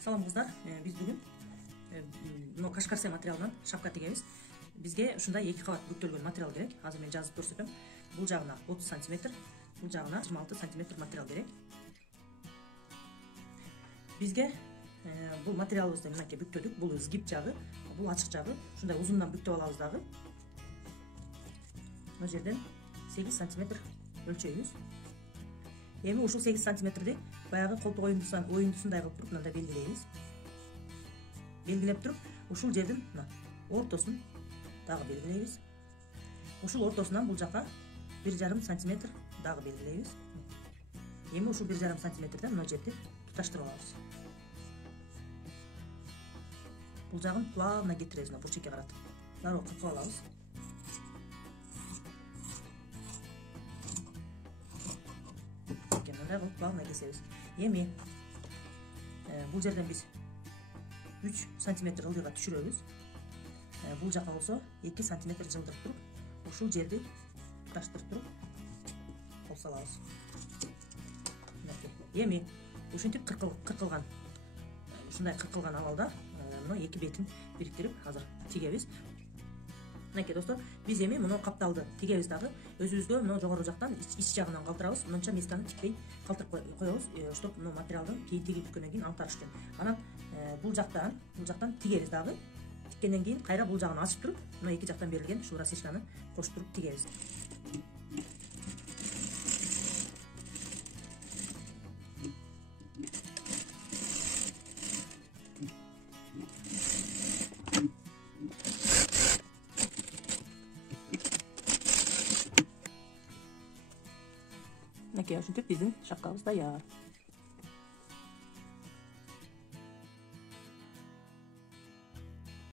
Салам кыздар, биз бүгүн мына кашкарсе материалынан шапка тигебиз. Бизге ушундай 2 кабат бүктөлгөн материал керек. Азыр мен жазып көрсөтөм. Бул жагына 30 см, бул жагына 26 см материал керек. Бизге бул материалыбызды мынакей бүктөлдүк. Бул сгиб жагы, бул ачык жагы. Ушундай узундан бүктөп алабыз дагы. Мына жерден 8 см өлчөйбүз. Эми ушул 8 см баягы колтук оюндусундай кылып туруп мындай белгилейбиз. Белгилеп туруп, ушул жердин мына ортосун дагы белгилейбиз. Ушул ортосунан бул жака 1,5 см дагы белгилейбиз. Эми ушул 1,5 см мына жерди туташтырып алабыз. Бул жагын плавно кетиребиз, мына бурчекке каратып. Дароо кыркып алабыз. Плавно кесебиз. Эми бул жерден биз 3 см ылдыйга түшүрөбүз. Бул жака болсо 2 см жылдырып туруп, ушул жерди туташтырып туруп кол салабыз. Эми ушинтип кыркылган, ушундай кыркылган абалда мына эки бетин бириктирип азыр тигебиз. Мынакей достор, биз эми муну капталды тигебиз дагы. Өзүбүзгө мына жогору жактан ич жагынан калтырабыз. Мынча местаны тикпей калтырып коебуз, чтоб мына материалдын тигип бүткөндөн кийин алтарыш үчүн. Анан бул жактан тигебиз дагы. Тиккенден кийин кайра бул жагын ачып туруп, мына эки жактан берилген ушул расчешканы кошуп туруп тигебиз. Ушинтип биздин шапкабыз даяр.